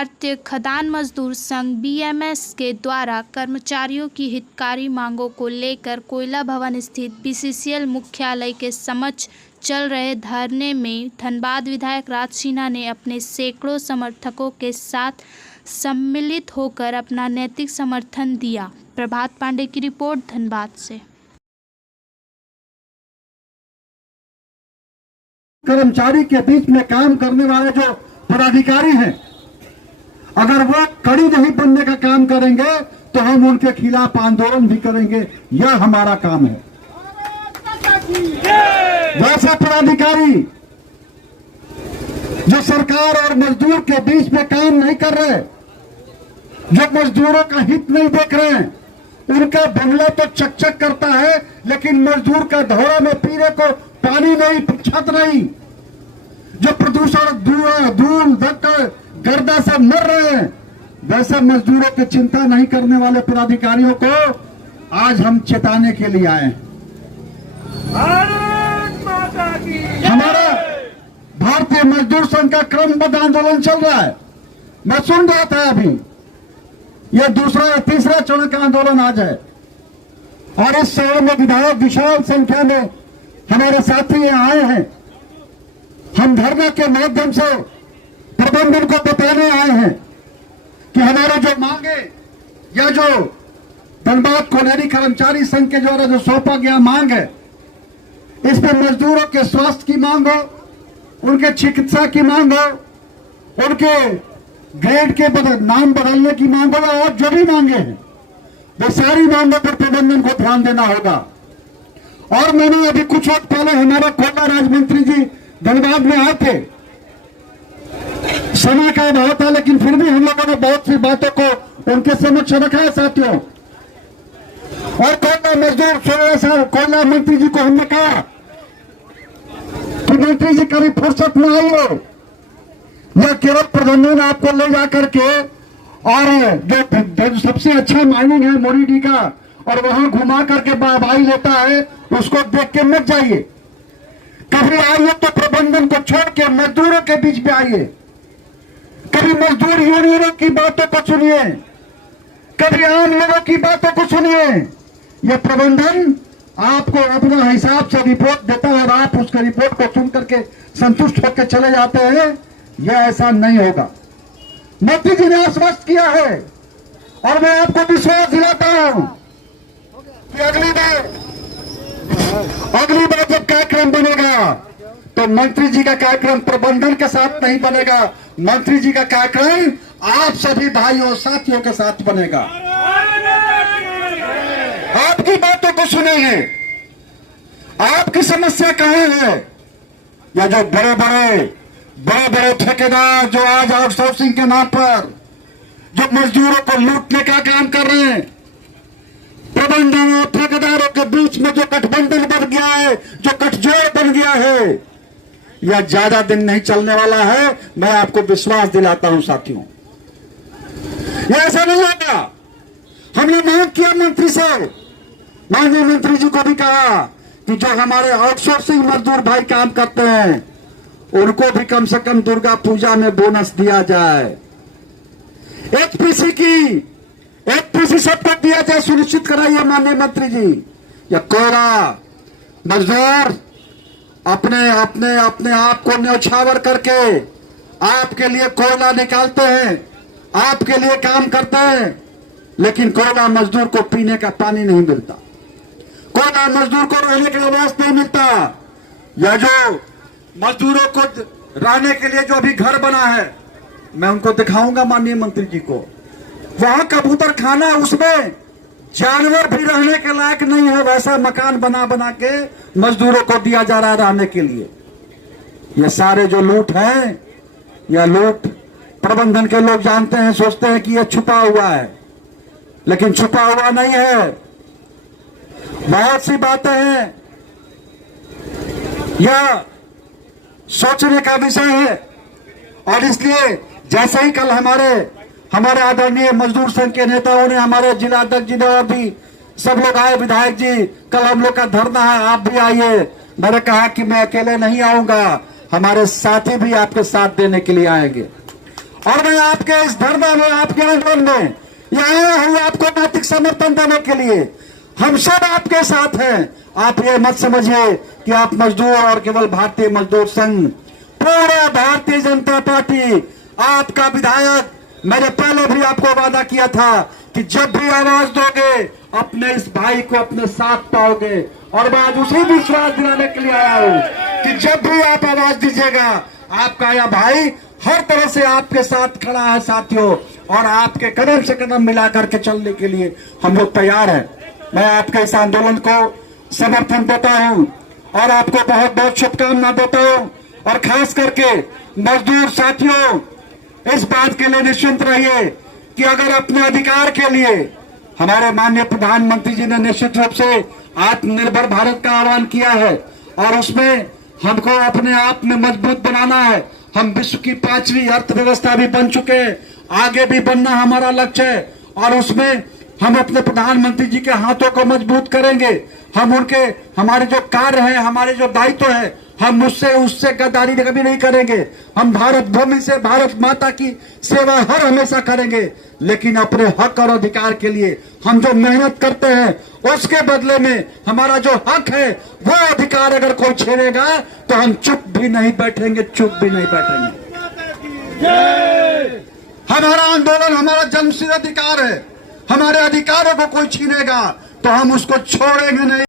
भारतीय खदान मजदूर संघ बीएमएस के द्वारा कर्मचारियों की हितकारी मांगों को लेकर कोयला भवन स्थित बीसीसीएल मुख्यालय के समक्ष चल रहे धरने में धनबाद विधायक राज सिन्हा ने अपने सैकड़ों समर्थकों के साथ सम्मिलित होकर अपना नैतिक समर्थन दिया। प्रभात पांडे की रिपोर्ट धनबाद से। कर्मचारी के बीच में काम करने वाले जो पदाधिकारी हैं, अगर वो कड़ी नहीं बनने का काम करेंगे तो हम उनके खिलाफ आंदोलन भी करेंगे। यह हमारा काम है। वैसे पदाधिकारी जो सरकार और मजदूर के बीच में काम नहीं कर रहे, जो मजदूरों का हित नहीं देख रहे हैं, उनका बंगला तो चकचक करता है, लेकिन मजदूर का धोरा में पीने को पानी नहीं, छत नहीं, जो प्रदूषण धूल धक्कर गर्दा से मर रहे हैं, वैसे मजदूरों की चिंता नहीं करने वाले पदाधिकारियों को आज हम चेताने के लिए आए हैं। हमारा भारतीय मजदूर संघ का क्रमबद्ध आंदोलन चल रहा है। मैं सुन रहा था अभी, यह दूसरा या तीसरा चरण का आंदोलन आज है और इस शहर में विधायक विशाल संख्या में हमारे साथी यहाँ आए हैं। हम धरना के माध्यम से प्रबंधन को बताने आए हैं कि हमारे जो मांगे या जो धनबाद कोयला कर्मचारी संघ के द्वारा जो सौंपा गया मांग है, इसमें मजदूरों के स्वास्थ्य की मांग हो, उनके चिकित्सा की मांग हो, उनके ग्रेड के नाम बदलने की मांग हो, और जो भी मांगे हैं वो सारी मांगों पर प्रबंधन को ध्यान देना होगा। और मैंने अभी कुछ वक्त पहले हमारा कोयला राज्य मंत्री जी धनबाद में आए थे। समय का अभाव था, लेकिन फिर भी हम लोगों ने बहुत सी बातों को उनके समक्ष रखा है साथियों। और कोयला मजदूर कोयला मंत्री जी को हमने कहा कि मंत्री जी कभी फुर्सत में आइए, यह केवल प्रबंधन आपको ले जाकर के और जो सबसे अच्छा माइनिंग है मोरीडी का, और वहां घुमा करके बाई लेता है, उसको देख के मत जाइए। कभी आइए तो प्रबंधन को छोड़ के मजदूरों के बीच में आइए, कभी मजदूर यूनियनों की बातों को सुनिए, कभी आम लोगों की बातों को सुनिए। यह प्रबंधन आपको अपना हिसाब से रिपोर्ट देता है और आप उसके रिपोर्ट को सुन करके संतुष्ट होकर चले जाते हैं। यह ऐसा नहीं होगा। मंत्री जी ने आश्वस्त किया है और मैं आपको विश्वास दिलाता हूं कि अगली बार जब कार्यक्रम बनेगा तो मंत्री जी का कार्यक्रम प्रबंधन के साथ नहीं बनेगा, मंत्री जी का कार्यक्रम आप सभी भाइयों साथियों के साथ बनेगा। आपकी बातों को सुनेंगे, आपकी समस्या कहां है, या जो बड़े बड़े ठेकेदार जो आज आउटसोर्सिंग के नाम पर जो मजदूरों को लूटने का काम कर रहे हैं, प्रबंधन और ठेकेदारों के बीच में जो गठबंधन बन गया है, जो गठजोड़ बन गया है, यह ज्यादा दिन नहीं चलने वाला है। मैं आपको विश्वास दिलाता हूं साथियों, यह ऐसा नहीं होगा। हमने मांग किया मंत्री से, माननीय मंत्री जी को भी कहा कि जो हमारे आउटसोर्सिंग मजदूर भाई काम करते हैं, उनको भी कम से कम दुर्गा पूजा में बोनस दिया जाए। एचपीसी सबको दिया जाए, सुनिश्चित कराइए माननीय मंत्री जी। या कोयला मजदूर अपने आप को न्यौछावर करके आपके लिए कोयला निकालते हैं, आपके लिए काम करते हैं, लेकिन कोयला मजदूर को पीने का पानी नहीं मिलता, कोयला मजदूर को रहने के लिए व्यवस्था नहीं मिलता। या जो मजदूरों को रहने के लिए जो अभी घर बना है, मैं उनको दिखाऊंगा माननीय मंत्री जी को, वहां कबूतर खाना, उसमें जानवर भी रहने के लायक नहीं है, वैसा मकान बना के मजदूरों को दिया जा रहा है रहने के लिए। ये सारे जो लूट है, यह लूट प्रबंधन के लोग जानते हैं, सोचते हैं कि यह छुपा हुआ है, लेकिन छुपा हुआ नहीं है। बहुत सी बातें हैं, यह सोचने का विषय है। और इसलिए जैसे ही कल हमारे आदरणीय मजदूर संघ के नेताओं ने, हमारे जिला अध्यक्ष जी ने और भी सब लोग आए, विधायक जी, कल हम लोग का धरना है, आप भी आइए। मैंने कहा कि मैं अकेले नहीं आऊंगा, हमारे साथी भी आपके साथ देने के लिए आएंगे। और मैं आपके इस धरना में, आपके आंदोलन में आया हूं आपको नैतिक समर्थन देने के लिए। हम सब आपके साथ हैं। आप ये मत समझिए कि आप मजदूर और केवल भारतीय मजदूर संघ, पूरा भारतीय जनता पार्टी, आपका विधायक, मैंने पहले भी आपको वादा किया था कि जब भी आवाज दोगे अपने इस भाई को अपने साथ पाओगे। और मैं आज उसी विश्वास दिलाने के लिए आया हूं कि जब भी आप आवाज दीजिएगा आपका यह भाई हर तरह से आपके साथ खड़ा है साथियों, और आपके कदम से कदम मिला करके चलने के लिए हम लोग तैयार हैं। मैं आपके इस आंदोलन को समर्थन देता हूं और आपको बहुत बहुत शुभकामना देता हूं। और खास करके मजदूर साथियों, इस बात के लिए निश्चिंत रहिए कि अगर अपने अधिकार के लिए हमारे माननीय प्रधानमंत्री जी ने निश्चित रूप से आत्मनिर्भर भारत का आह्वान किया है और उसमें हमको अपने आप में मजबूत बनाना है। हम विश्व की 5वीं अर्थव्यवस्था भी बन चुके हैं, आगे भी बनना हमारा लक्ष्य है और उसमें हम अपने प्रधानमंत्री जी के हाथों को मजबूत करेंगे। हम उनके, हमारे जो कार्य है, हमारे जो दायित्व है, हम उससे गद्दारी कभी नहीं करेंगे। हम भारत भूमि से भारत माता की सेवा हर हमेशा करेंगे, लेकिन अपने हक और अधिकार के लिए हम जो मेहनत करते हैं उसके बदले में हमारा जो हक है वो अधिकार अगर कोई छीनेगा तो हम चुप भी नहीं बैठेंगे, चुप भी नहीं बैठेंगे। हमारा आंदोलन हमारा जन्मसिद्ध अधिकार है। हमारे अधिकारों को कोई छीनेगा तो हम उसको छोड़ेंगे नहीं।